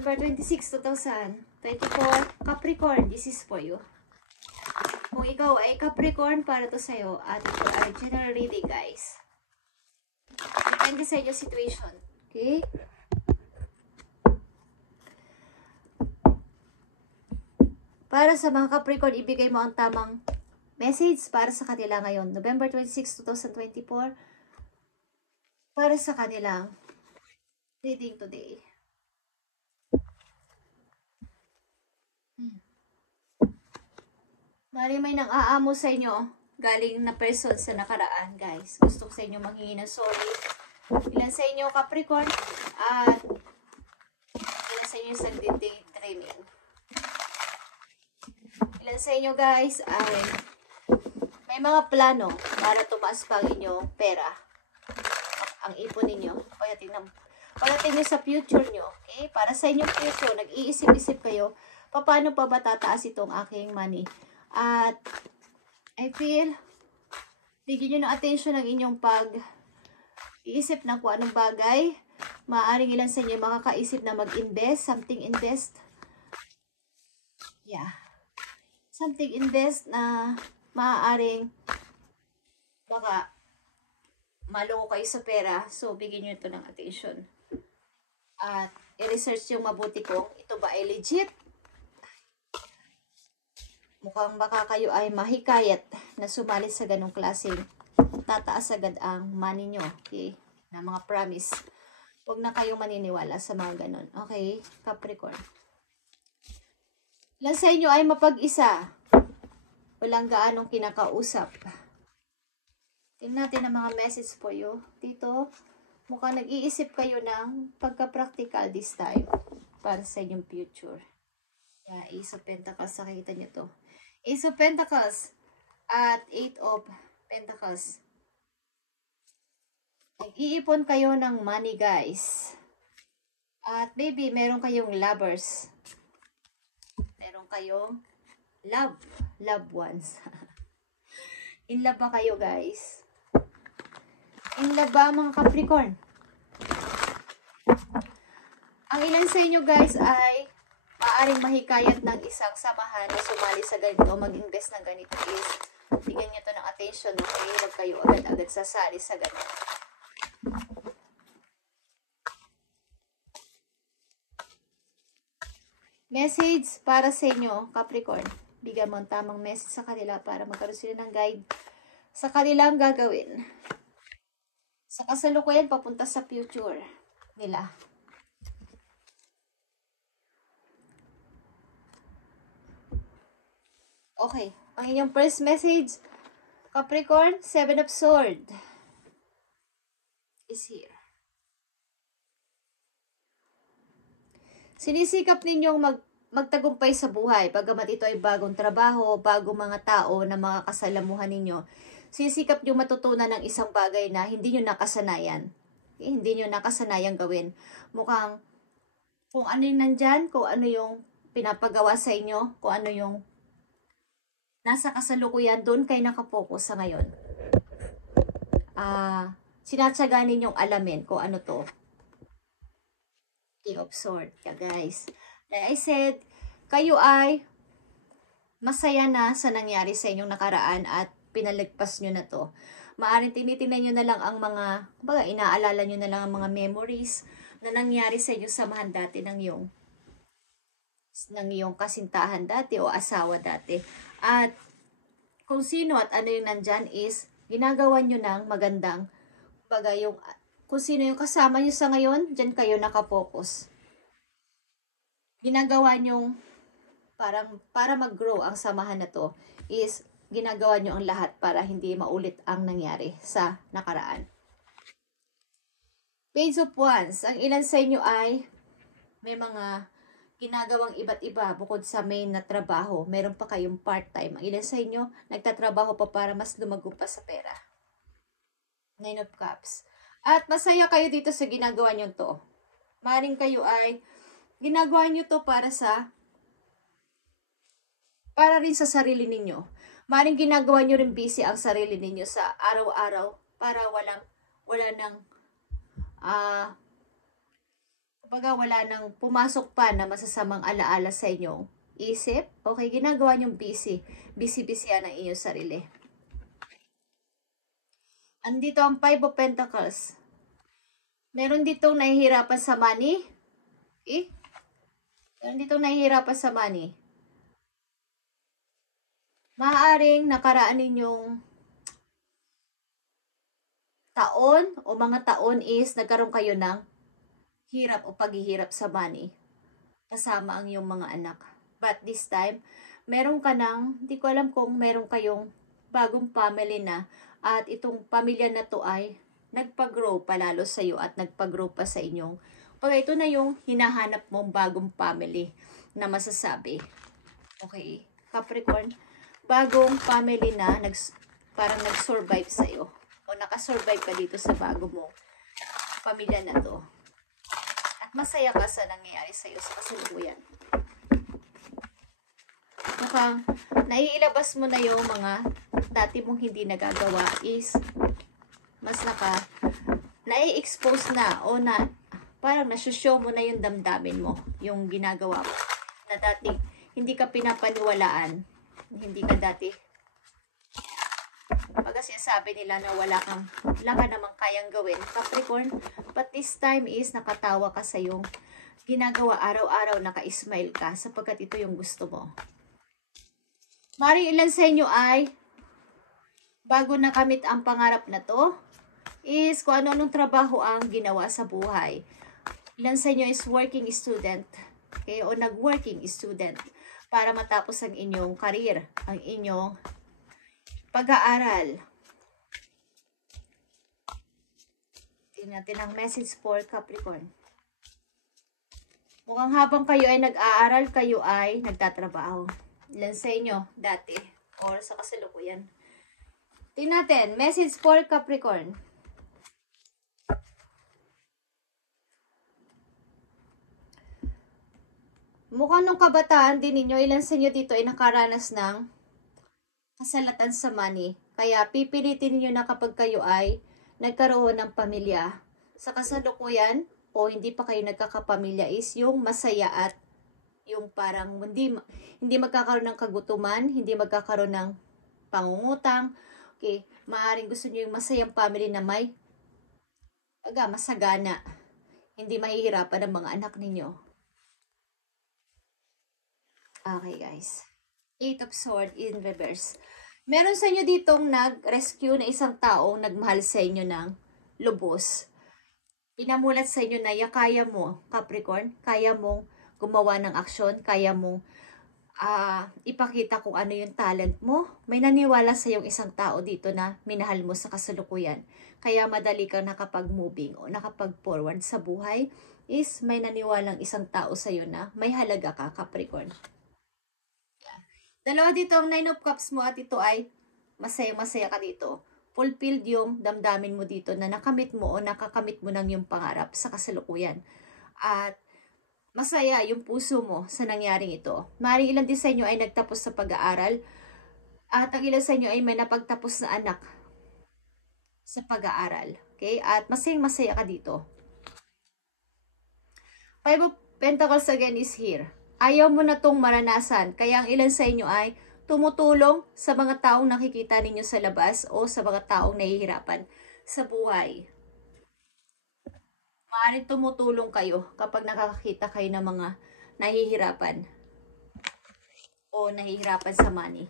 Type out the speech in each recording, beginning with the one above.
November 26, 2024, Capricorn, this is for you. Kung ikaw ay Capricorn, para to sa'yo. At ito ay general reading, guys. Depende sa inyo situation. Okay? Para sa mga Capricorn, ibigay mo ang tamang message para sa kanila ngayon. November 26, 2024. Para sa kanilang reading today. Maring may nang-aamo sa inyo, galing na person sa nakaraan, guys. Gusto ko sa inyo manghingi ng sorry. Ilan sa inyo Capricorn, at ilan sa inyo sa daydreaming. Ilan sa inyo, guys, ay may mga plano para tumaas pa ang inyong pera. Ang ipon ninyo. Pagdating nyo sa future nyo, okay? Para sa inyong future, nag-iisip-isip kayo, paano pa ba tataas itong aking money? At I feel, bigyan nyo ng attention ng inyong pag-iisip ng kung anong bagay. Maaaring ilan sa inyo makakaisip na mag-invest, something invest. Yeah. Something invest na maaaring baka maloko kayo sa pera. So, bigyan nyo ito ng attention. At i-research yung mabuti kung ito ba ay legit. Mukhang baka kayo ay mahikayat na sumali sa ganong klaseng tataas agad ang money nyo. Okay? Na mga promise. Huwag na kayong maniniwala sa mga ganon. Okay? Capricorn. Ilan sa inyo ay mapag-isa. Walang gaanong kinakausap. Tingnan natin ang mga message for you. Dito, mukhang nag-iisip kayo ng pagka-practical this time para sa inyong future. Yeah, Ace of Pentacles, nakikita nyo to. Ace of Pentacles at Eight of Pentacles. Nag-iipon kayo ng money, guys. At maybe meron kayong lovers. Meron kayong loved ones. In love ba kayo, guys? In love ba mga Capricorn? Ang ilan sa inyo, guys, ay maaaring mahikayat ng isang samahan na sumali sa ganito, mag-invest ng ganito is, bigyan nyo to ng attention, okay? Huwag kayo agad-agad sasali sa ganito. Message para sa inyo, Capricorn. Bigyan mo ang tamang message sa kanila para magkaroon sila ng guide sa kanilang gagawin. Sa kasalukuyan, papunta sa future nila. Okay. Ang inyong first message, Capricorn, Seven of Swords is here. Sinisikap ninyong magtagumpay sa buhay. Bagamat ito ay bagong trabaho, bagong mga tao na mga kasalamuhan ninyo. Sinisikap nyo matutunan ng isang bagay na hindi nyo nakasanayan. Okay? Hindi nyo nakasanayan gawin. Mukhang kung ano yung nandyan, kung ano yung pinapagawa sa inyo, kung ano yung nasa kasalukuyan, doon kayo nakapokus sa ngayon. Sinatsaga ninyong alamin kung ano to. King of Swords. Yeah, guys. Like I said, kayo ay masaya na sa nangyari sa inyong nakaraan at pinalagpas nyo na to. Maaring tinitingnan nyo na lang ang mga, inaalala nyo na lang ang mga memories na nangyari sa inyong samahan dati ng iyong kasintahan dati o asawa dati. At kung sino at ano yung nandyan is, ginagawa nyo ng magandang, kung sino yung kasama nyo sa ngayon, dyan kayo nakapokus. Ginagawa nyo, para mag-grow ang samahan na to, is, ginagawa nyo ang lahat para hindi maulit ang nangyari sa nakaraan. Page of Wands. Ang ilan sa inyo ay may mga ginagawang iba't iba bukod sa main na trabaho. Meron pa kayong part-time. Ang ilan sa inyo nagtatrabaho pa para mas lumago pa sa pera. Nine of Cups. At masaya kayo dito sa ginagawa nyo to. Maring kayo ay ginagawa nyo to para rin sa sarili ninyo. Maring ginagawa nyo rin busy ang sarili ninyo sa araw-araw para wala nang Baga wala nang pumasok pa na masasamang alaala sa inyong isip. Okay, ginagawa niyong busy. Busy-busy yan ang inyong sarili. Andito ang Five of Pentacles. Meron ditong nahihirapan sa money. Meron ditong nahihirapan sa money. Maaaring nakaraan ninyong taon o mga taon is nagkaroon kayo ng hirap o paghihirap sa money kasama ang iyong mga anak. But this time, meron ka ng, hindi ko alam kung meron kayong bagong family na at itong pamilya na to ay nagpag-grow palalo sa iyo at nagpag-grow pa sa inyong. Pag ito na yung hinahanap mong bagong family na masasabi. Okay, Capricorn, bagong family na parang nag-survive sa iyo o nakasurvive ka dito sa bago mong pamilya na to. Masaya ka sa nangyayari sa iyo sa kasalukuyan. Mukhang naiilabas mo na yung mga dati mong hindi nagagawa is mas nai-expose na o na parang nasushow mo na yung damdamin mo, yung ginagawa mo na dati hindi ka pinapaniwalaan, hindi ka dati pagka sinasabi nila na wala ka namang kayang gawin, Capricorn, but this time is nakatawa ka sa yung ginagawa araw-araw, naka-smile ka sapagkat ito yung gusto mo. Maring ilan sa inyo ay bago nakamit ang pangarap na to is kung ano-anong trabaho ang ginawa sa buhay. Ilan sa inyo is working student, okay, o nag-working student para matapos ang inyong career, ang inyong pag-aaral. Tingnan natin ang message for Capricorn. Mukhang habang kayo ay nag-aaral, kayo ay nagtatrabaho. Ilan sa inyo dati or sa kasalukuyan. Tingnan natin, message for Capricorn. Mukhang nung kabataan din ninyo, ilan sa inyo dito ay nakaranas ng kasalatan sa money. Kaya pipilitin niyo na kapag kayo ay nagkaroon ng pamilya. Sa kasalukuyan o hindi pa kayo nagkakapamilya is yung masaya at yung parang hindi magkakaroon ng kagutuman, hindi magkakaroon ng pangungutang. Okay, maaaring gusto niyo yung masayang family na may masagana. Hindi mahihirapan ang mga anak ninyo. Okay guys. Eight of Swords in reverse. Meron sa inyo ditong nag-rescue na isang taong nagmahal sa inyo ng lubos. Pinamulat sa inyo na kaya mo, Capricorn, kaya mong gumawa ng aksyon, kaya mong ipakita kung ano yung talent mo. May naniwala sa yung isang tao dito na minahal mo sa kasalukuyan. Kaya madali kang nakapag-moving o nakapag-forward sa buhay is may naniwalang isang tao sa iyo na may halaga ka, Capricorn. Dalawa dito ang Nine of Cups mo at ito ay masaya-masaya ka dito. Fulfilled yung damdamin mo dito na nakamit mo o nakakamit mo ng yung pangarap sa kasalukuyan. At masaya yung puso mo sa nangyaring ito. Maaaring ilan din sa inyo ay nagtapos sa pag-aaral at ang ilan sa inyo ay may napagtapos na anak sa pag-aaral. Okay? At masayang-masaya ka dito. Five of Pentacles again is here. Ayaw mo na tong maranasan, kaya ang ilan sa inyo ay tumutulong sa mga taong nakikita ninyo sa labas o sa mga taong nahihirapan sa buhay. Maaaring tumutulong kayo kapag nakakakita kayo ng mga nahihirapan o nahihirapan sa money.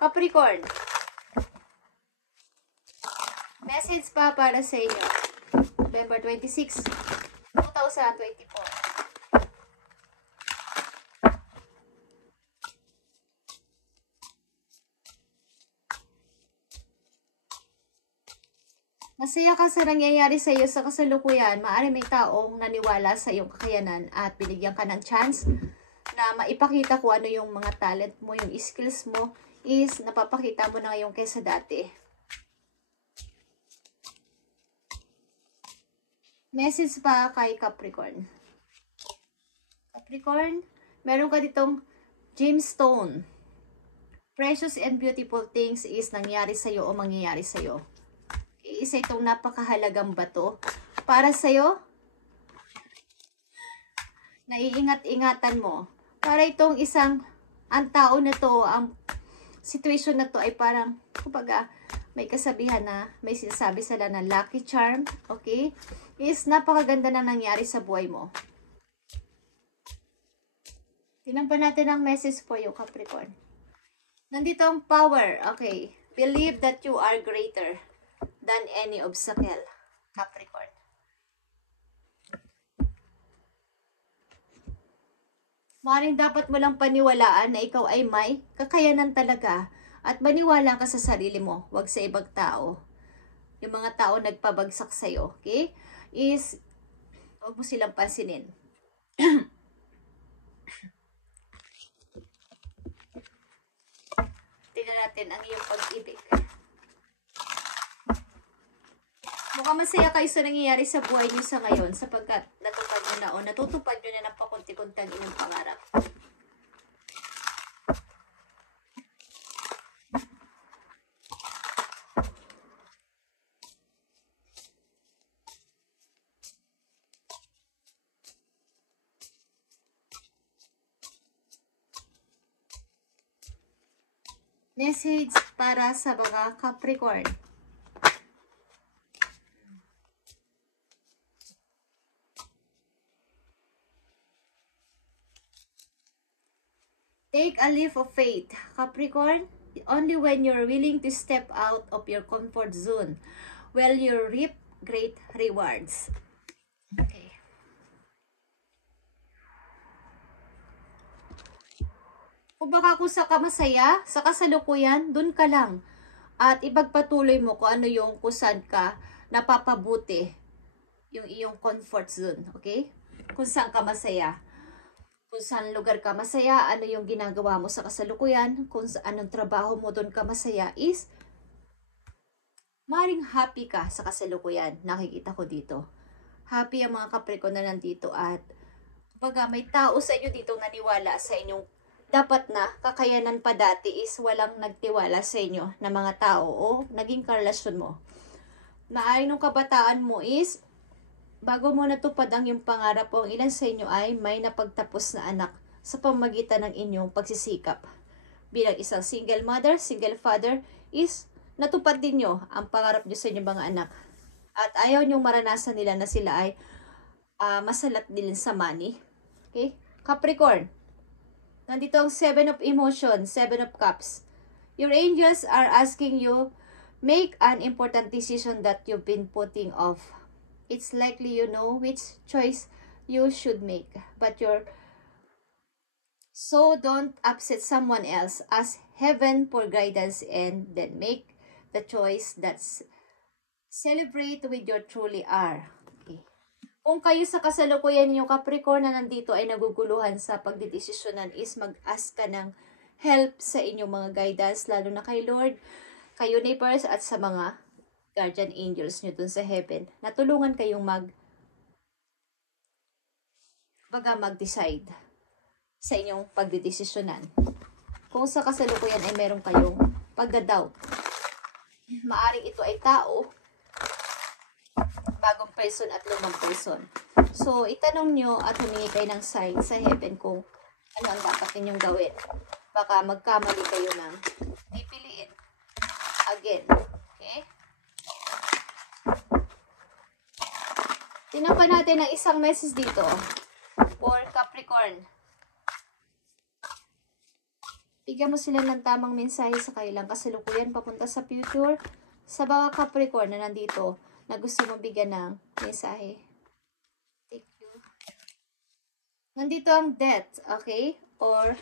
Capricorn, message pa para sa inyo. November 26, 2024. Masaya ka sa nangyayari sa iyo sa kasalukuyan. Maaari may taong naniwala sa iyong kakayanan at binigyan ka ng chance na maipakita kung ano yung mga talent mo, yung skills mo is napapakita mo na ngayon kaysa dati. Message pa kay Capricorn. Capricorn, meron ka ditong gemstone. Precious and beautiful things is nangyari sa iyo o mangyayari sa iyo. Isa itong napakahalagang bato para sa'yo naiingat-ingatan mo. Para itong ang tao na to, ang situation na to ay parang, kumbaga, may kasabihan na, may sinasabi sila na lucky charm, okay? Is napakaganda na nangyari sa buhay mo. Tingnan pa natin ang message for you, Capricorn. Nandito ang power, okay? Believe that you are greater than any obstacle, Capricorn. Maaaring dapat mo lang paniwalaan na ikaw ay may kakayanan talaga at maniwala ka sa sarili mo, wag sa ibang tao. Yung mga tao nagpabagsak sa'yo, okay? Is, wag mo silang pansinin. Tingnan natin ang iyong pag-ibig. Mukhang masaya kayo sa nangyayari sa buhay niyo sa ngayon sapagkat natupad nyo na o natutupad nyo na ng pakunti-kunti ang inyong pangarap. Message para sa mga Capricorn. Take a leap of faith, Capricorn. Only when you're willing to step out of your comfort zone will you reap great rewards. Okay. Kung baka kung sa ka masaya, sa kasalukuyan, dun ka lang. At ipagpatuloy mo kung ano yung kung saan ka napapabuti yung iyong comfort zone. Okay? Kung saan ka masaya. Kung saan lugar ka masaya, ano yung ginagawa mo sa kasalukuyan, kung anong trabaho mo doon ka masaya is, maring happy ka sa kasalukuyan. Nakikita ko dito. Happy ang mga Capricorn na nandito at baga may tao sa inyo dito naniwala sa inyong dapat na kakayanan pa dati is walang nagtiwala sa inyo na mga tao o naging karelasyon mo. Maaring nung kabataan mo is, bago mo natupad ang iyong pangarap o ang ilan sa inyo ay may napagtapos na anak sa pamagitan ng inyong pagsisikap. Bilang isang single mother, single father is natupad din nyo ang pangarap nyo sa inyong mga anak. At ayaw nyo maranasan nila na sila ay masalat din sa money. Okay? Capricorn. Nandito ang 7 of Emotions, 7 of Cups. Your angels are asking you, make an important decision that you've been putting off. It's likely you know which choice you should make, but so don't upset someone else. Ask heaven for guidance and then make the choice that's celebrate with your truly are. Okay. Kung kayo sa kasalukuyan ninyo Capricorn na nandito ay naguguluhan sa pagdidesisyonan is mag-ask ka ng help sa inyong mga guidance, lalo na kay Lord, kay Universe at sa mga guardian angels nyo dun sa heaven. Natulungan kayong mag-decide sa inyong pagdidesisyonan. Kung sa kasalukuyan ay meron kayong pagdadoubt, maaring ito ay tao, bagong person at lumang person. So, itanong nyo at humingi kayo ng sign sa heaven kung ano ang dapat ninyong gawin. Baka magkamali kayo ng pipiliin. Again. Okay? Tingnan pa natin ang isang message dito for Capricorn. Bigyan mo sila ng tamang mensahe sa kailang kasalukuyan papunta sa future sa mga Capricorn na nandito na gusto mong bigyan ng mensahe. Thank you. Nandito ang death, okay? Or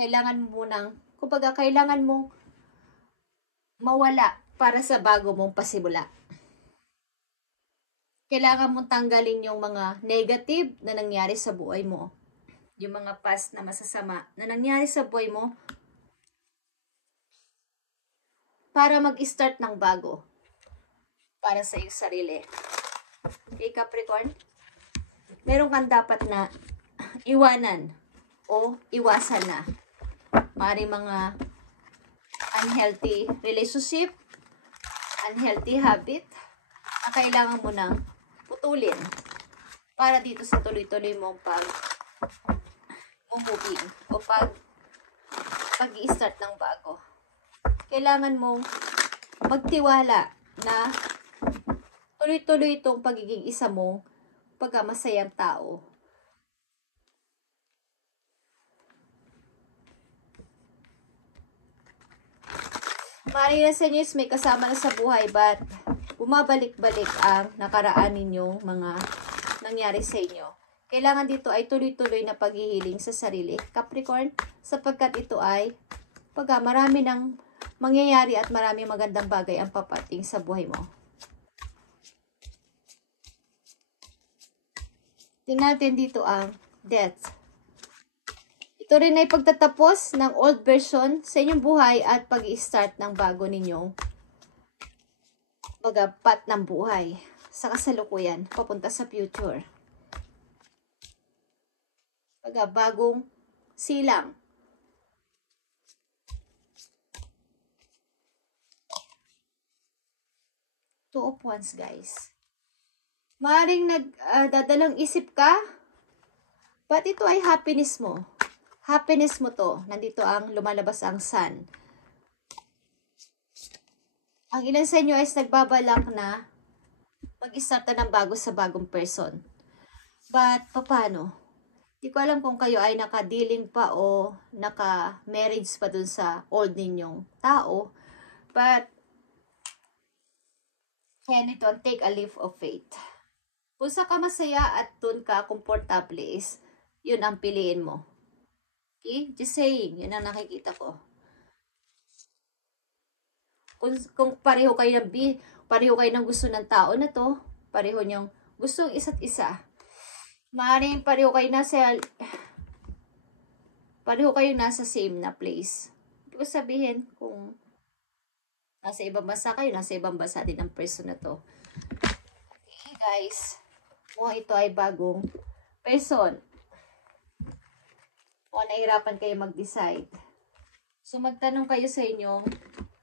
kailangan mo munang, kumbaga kailangan mong mawala para sa bago mong pasimula. Kailangan mong tanggalin yung mga negative na nangyari sa buhay mo. Yung mga past na masasama na nangyari sa buhay mo para mag-start ng bago para sa iyong sarili. Okay, Capricorn? Meron kang dapat na iwanan o iwasan na. Maaaring mga unhealthy relationship, unhealthy habit, na kailangan mo nang putulin para dito sa tuloy-tuloy mong moving o pag-i-start ng bago. Kailangan mong magtiwala na tuloy-tuloy itong pagiging isa mong pagkamasayang tao. Maaaring na sa inyo is may kasama na sa buhay, but bumabalik-balik ang nakaraan ninyong mga nangyari sa inyo. Kailangan dito ay tuloy-tuloy na paghihiling sa sarili, Capricorn, sapagkat ito ay marami ng mangyayari at marami magandang bagay ang papating sa buhay mo. Tingnan natin dito ang death. Ito rin ay pagtatapos ng old version sa inyong buhay at pag-i-start ng bago ninyong path ng buhay sa kasalukuyan papunta sa future. Bagong silang. Two of Wands, guys. Maaaring nagdadalang isip ka, but ito ay happiness mo. Happiness mo to. Nandito ang lumalabas ang sun. Ang ilan sa inyo ay nagbabalak na mag-start na ng bago sa bagong person. But, paano? Di ko alam kung kayo ay naka-dealing pa o naka-marriage pa dun sa old ninyong tao. But, kaya nito ang take a leap of faith. Kung sa ka masaya at dun ka komportable is, yun ang piliin mo. Okay? Just saying, yun ang nakikita ko. Kung pareho kayo ng gusto ng tao na to, pareho niyong gusto isa't isa, maaaring pareho kayo nasa same na place. Hindi ko sabihin kung nasa ibang bansa kayo, nasa ibang bansa din ang person na to. Okay, guys. Mukhang ito ay bagong person. O nahirapan kayo mag-decide. So, magtanong kayo sa inyong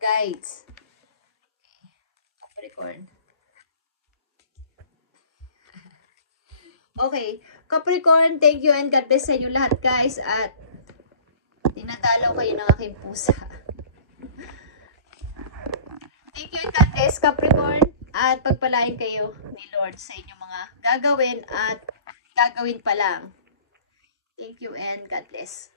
guides. Capricorn. Okay. Capricorn, thank you and God bless sa inyo lahat, guys. At tinatalaw kayo ng aking pusa. Thank you and God bless, Capricorn. At pagpalain kayo ni Lord sa inyong mga gagawin at gagawin pa lang. Thank you and God bless.